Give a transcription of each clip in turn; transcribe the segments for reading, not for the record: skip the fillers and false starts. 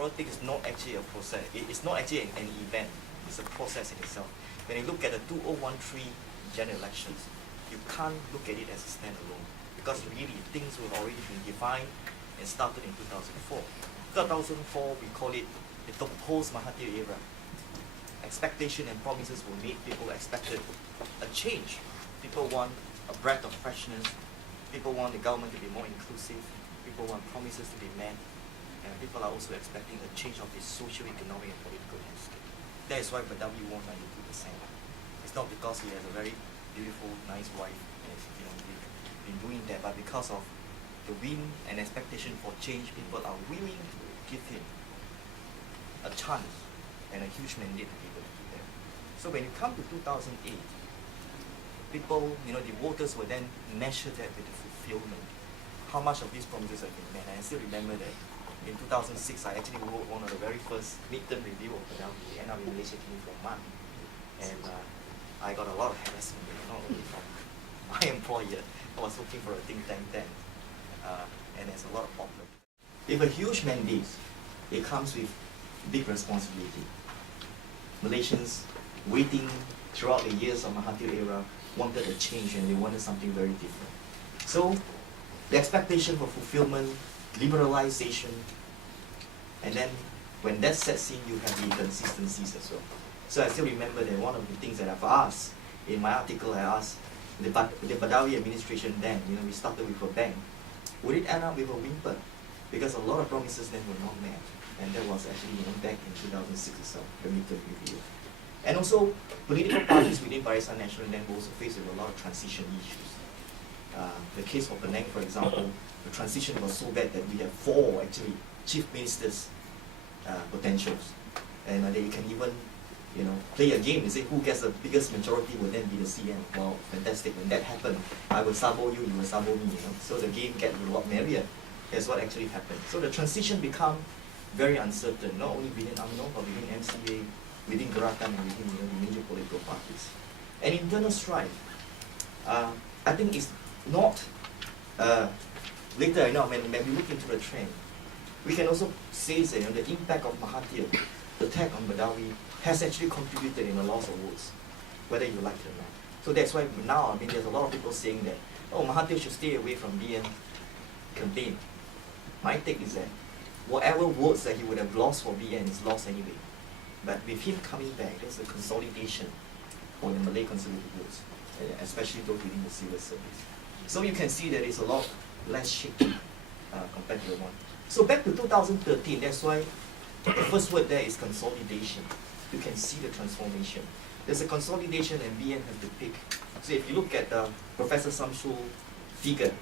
politics is not actually a process. It's not actually an event. It's a process in itself. When you look at the 2013 general elections, you can't look at it as a standalone because really things were already been defined and started in 2004. 2004, we call it the post-Mahathir era. Expectation and promises were made. People expected a change. People want a breath of freshness. People want the government to be more inclusive. People want promises to be met. And people are also expecting a change of the socio-economic and political landscape. That is why Badawi won 92%. It's not because he has a very beautiful, nice wife, and been doing that, but because of the wind and expectation for change, people are willing to give him a chance and a huge mandate to be able to do that. So when you come to 2008, people, the voters will then measure that with the fulfillment. How much of these promises have been met? And I still remember that in 2006, I actually wrote one of the very first midterm review of Badawi, and I'm in Malaysia for a month. And I got a lot of harassment, not only from my employer. I was working for a think tank then, and there's a lot of problem. If a huge mandate, it comes with big responsibility. Malaysians waiting throughout the years of Mahathir era wanted a change, and they wanted something very different. So the expectation for fulfillment, liberalization, and then when that sets in, you have the inconsistencies as well. So I still remember that one of the things that I've asked in my article, I asked the Badawi administration then, we started with a bang. Would it end up with a whimper? Because a lot of promises then were not met. And that was actually back in 2006 or so, the midterm review. And also, political parties within Barisan Nasional then were also faced with a lot of transition issues. The case of Peng, for example, the transition was so bad that we have 4 actually chief ministers potentials. And they can even play a game and say who gets the biggest majority will then be the CM. Wow, fantastic. When that happened, I will sabo you, you will sabo me. So the game gets a lot merrier. That's what actually happened. So the transition become very uncertain, not only within UMNO, but within MCA, within Gerakan, and within the major political parties. And internal strife, I think it's not, later, when we look into the trend, we can also say that the impact of Mahathir, the attack on Badawi, has actually contributed in the loss of votes, whether you like it or not. So that's why now, there's a lot of people saying that, oh, Mahathir should stay away from BN campaign. My take is that whatever votes that he would have lost for BN is lost anyway. But with him coming back, there's a consolidation for the Malay conservative votes, especially those within the civil service. So you can see that it's a lot less shaky compared to the one. So back to 2013, that's why the first word there is consolidation. You can see the transformation. There's a consolidation and BN has to pick. So if you look at Professor Samsul figure,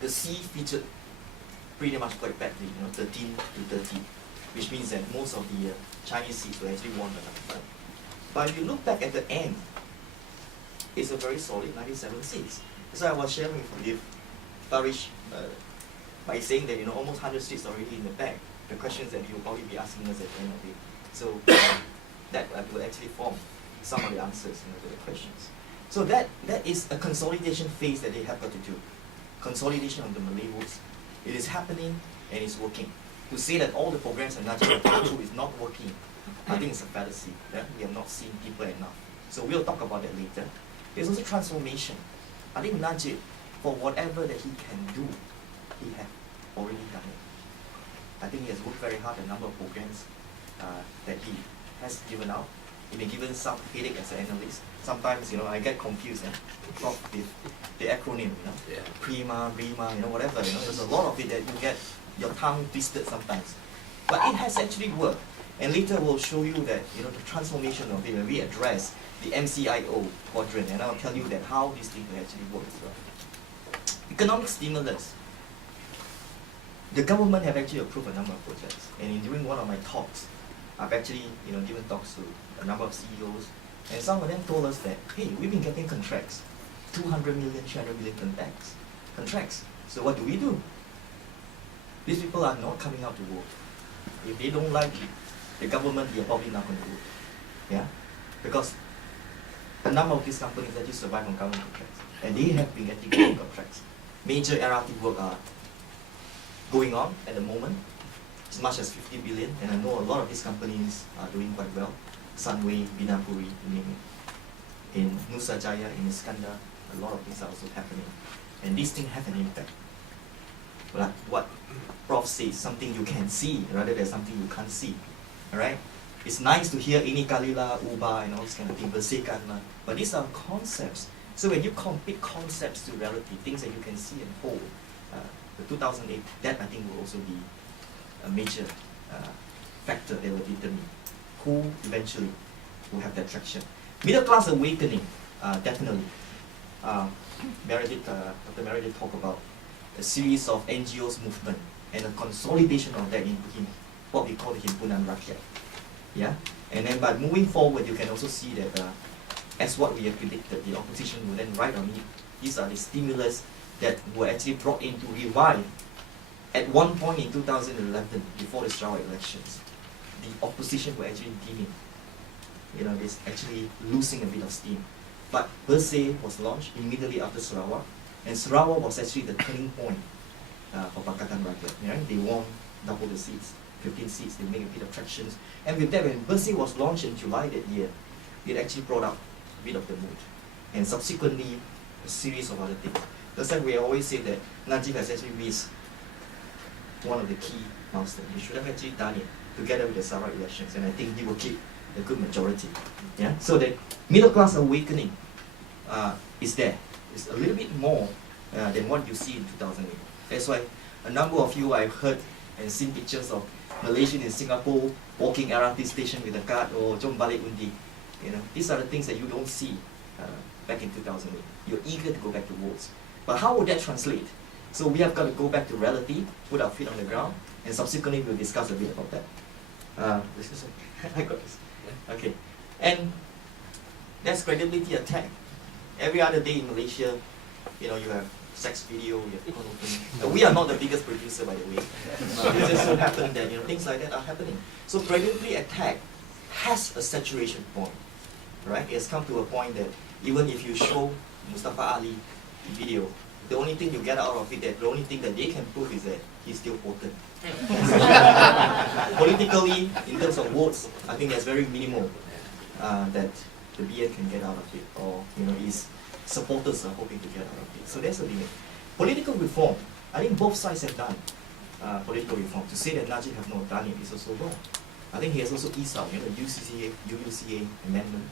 the C featured pretty much quite badly, 13 to 30, which means that most of the Chinese seats were actually won by. But if you look back at the end, it's a very solid 97 seats. So I was sharing with Farish by saying that almost 100 seats already in the bag. The questions that you'll probably be asking us at the end of it. So that will actually form some of the answers to the questions. So that is a consolidation phase that they have got to do. Consolidation of the Malay votes. It is happening and it's working. To say that all the programs and Najib through is not working, I think it's a fallacy. We have not seen people enough. So we'll talk about that later. There's also transformation. I think Najib, for whatever that he can do, he has already done it. I think he has worked very hard a number of programs that he has given out. He been given some headache as an analyst. Sometimes, I get confused with the acronym, Prima, Rima, whatever, there's a lot of it that you get your tongue twisted sometimes. But it has actually worked. And later we'll show you that, the transformation of it when we address the MCIO quadrant, and I'll tell you that how this thing will actually work as well. Economic stimulus. The government have actually approved a number of projects. And during one of my talks, I've actually, given talks to a number of CEOs, and some of them told us that, hey, we've been getting contracts, 200 million, 300 million contracts. So what do? These people are not coming out to vote. If they don't like the government, they are probably not going to vote. Yeah? Because a number of these companies actually survive on government contracts. And they have been getting government contracts. Major LRT work are going on at the moment. as much as 50 billion, and I know a lot of these companies are doing quite well. Sunway, Binapuri, you name it. In Nusa Jaya, in Iskandar, a lot of things are also happening. And these things have an impact. Like what Prof says, something you can see rather than something you can't see. Alright? It's nice to hear ini kalila, uba, and all this kind of thing, bersihkanlah. But these are concepts. So when you compare concepts to reality, things that you can see and hold, the 2008, that I think will also be a major factor that will determine who eventually will have that traction. Middle class awakening, definitely. Dr. Meredith talked about a series of NGOs movement and a consolidation of that into what we call the Himpunan Rakyat. Yeah? And then by moving forward, you can also see that as what we have predicted, the opposition will then ride on it. These are the stimulus that were actually brought in to revive. At one point in 2011, before the Sarawak elections, the opposition were actually dimming. You know, it's actually losing a bit of steam. But per se was launched immediately after Sarawak, and Sarawak was actually the turning point for Pakatan Rakyat. Right? They won double the seats, 15 seats, they made a bit of traction. And with that, when Bersih was launched in July that year, it actually brought up a bit of the mood. And subsequently, a series of other things. That's why we always say that Najib has actually missed one of the key milestones. He should have actually done it together with the Sarawak elections, and I think he will keep a good majority. Yeah? So that middle class awakening is there. It's a little bit more than what you see in 2008. That's why a number of you I've heard and seen pictures of Malaysian in Singapore walking LRT station with a card or jom balik undi. You know, these are the things that you don't see back in 2008. You're eager to go back to votes. But how would that translate? So we have got to go back to reality, put our feet on the ground, and subsequently we'll discuss a bit about that. I got this. Okay. And that's credibility attack. Every other day in Malaysia, you know, you have sex video, you have porn opening. We are not the biggest producer, by the way. It just so happens that, you know, things like that are happening. So credibility attack has a saturation point, right? It has come to a point that even if you show Mustafa Ali video, the only thing you get out of it, that the only thing that they can prove is that he's still potent. Politically, in terms of votes, I think that's very minimal that the BN can get out of it, or you know, his supporters are hoping to get out of it. So that's the limit. Political reform, I think both sides have done political reform. To say that Najib have not done it is also wrong. I think he has also eased out, you know, UUCA amendment,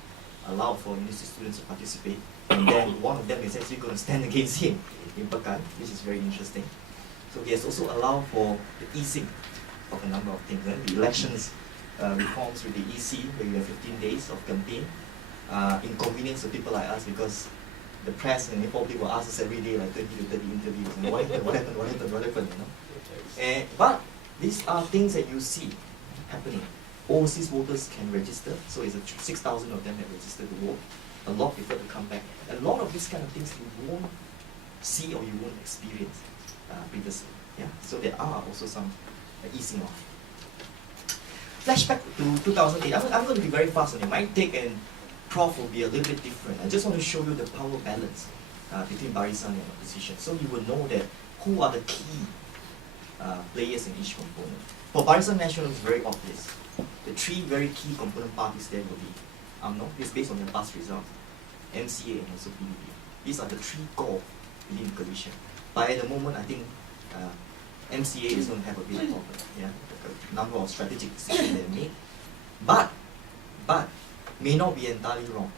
allow for university students to participate, and then one of them is actually going to stand against him in Pekan. This is very interesting. So he has also allowed for the easing of a number of things. The elections reforms with the EC, where you have 15 days of campaign, inconvenience to people like us because the press and the public will ask us every day like 20 to 30 interviews. And what happened, you know? But these are things that you see happening. Overseas voters can register, so it's 6,000 of them have registered to vote. A lot prefer to come back. A lot of these kind of things you won't see or you won't experience previously. Yeah? So there are also some easing off. Flashback to 2008. I'm going to be very fast on it. My take and Prof will be a little bit different. I just want to show you the power balance between Barisan and opposition, so you will know that who are the key players in each component. For Barisan Nasional, it's very obvious. The three very key component parties there will be UMNO, this is based on their past results, MCA and also PUB. These are the three core within the coalition. But at the moment, I think MCA is going to have a big problem. Yeah, a number of strategic decisions they have made, but may not be entirely wrong.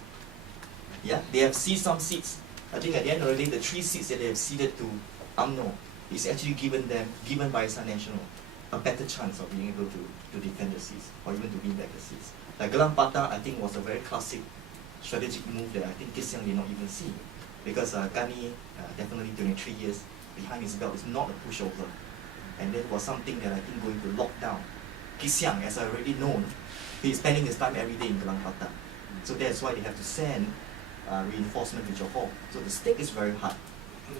Yeah, they have seized some seats. I think at the end of the day, the 3 seats that they have ceded to UMNO is actually given Barisan Nasional a better chance of being able to defend the seats or even to win back the seats. Like Gelang Patah, I think was a very classic strategic move that I think Kisiang did not even see, because Gani, definitely 23 years behind his belt, is not a pushover, and that was something that I think going to lock down Kisiang, as I already known. He's spending his time every day in Gelang Patah, so that's why they have to send reinforcement to Johor. So the stake is very hard.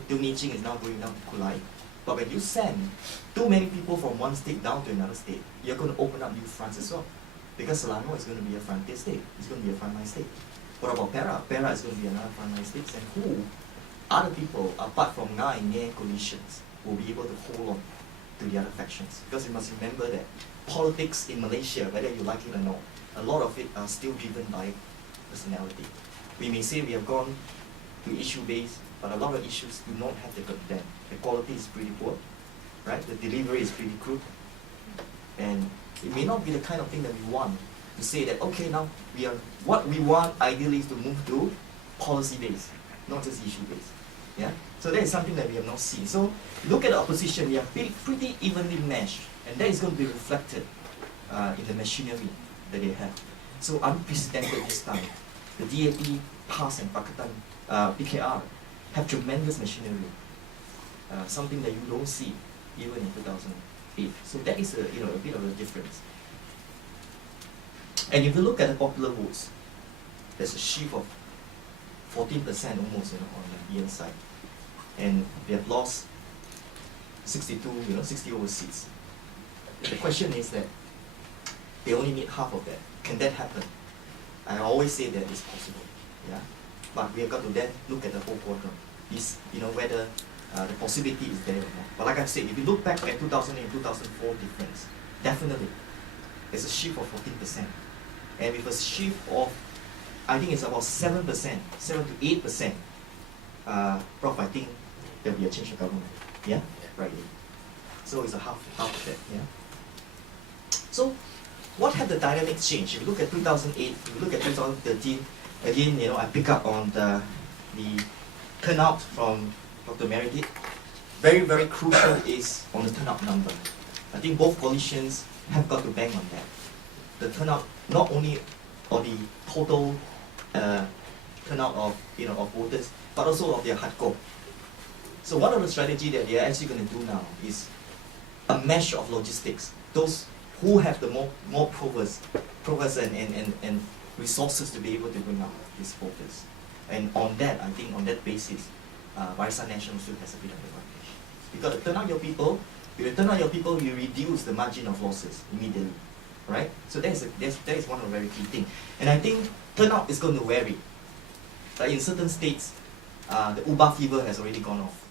Teo Ngee Ching is now going down to Kulai. But when you send too many people from one state down to another state, you're going to open up new fronts as well. Because Selangor is going to be a frontier state. It's going to be a frontline state. What about Perak? Perak is going to be another frontline state. And who, other people, apart from Ngai and Nye coalitions, will be able to hold on to the other factions. Because you must remember that politics in Malaysia, whether you like it or not, a lot of it are still driven by personality. We may say we have gone to issue-based, but a lot of issues do not have the content. The quality is pretty poor, right? The delivery is pretty crude. And it may not be the kind of thing that we want to say that, okay, now what we want ideally is to move to policy-based, not just issue-based. Yeah? So that is something that we have not seen. So look at the opposition, we are pretty evenly meshed, and that is going to be reflected in the machinery that they have. So unprecedented this time. The DAP, PAS and Pakatan, PKR have tremendous machinery, something that you don't see even in 2008. So that is a bit of a difference. And if you look at the popular votes, there's a shift of 14% almost on the EN side. And they have lost 60 over seats. The question is that they only need half of that. Can that happen? I always say that it's possible. Yeah? But we have got to then look at the whole quadrant. Whether the possibility is there or not. But like I said, if you look back at 2008 and 2004 difference, definitely there's a shift of 14%. And with a shift of, I think it's about 7%, 7 to 8%, Prof, I think there'll be a change of government. Yeah? Right. So it's a half of that. Yeah? So what have the dynamics changed? If you look at 2008, if you look at 2013, again, I pick up on the turnout from Dr. Meredith. Very, very crucial is on the turnout number. I think both coalitions have got to bang on that. The turnout, not only on the total turnout of voters, but also of their hardcore. So one of the strategies that they are actually going to do now is a mesh of logistics. Those who have the more provers and resources to be able to bring out these voters. And on that, I think on that basis, Barisan Nasional still has a bit of advantage. Because to turn out your people, if you turn out your people, you reduce the margin of losses immediately. Right? So that is one of the very key things. And I think turnout is going to vary. In certain states, the Uba fever has already gone off.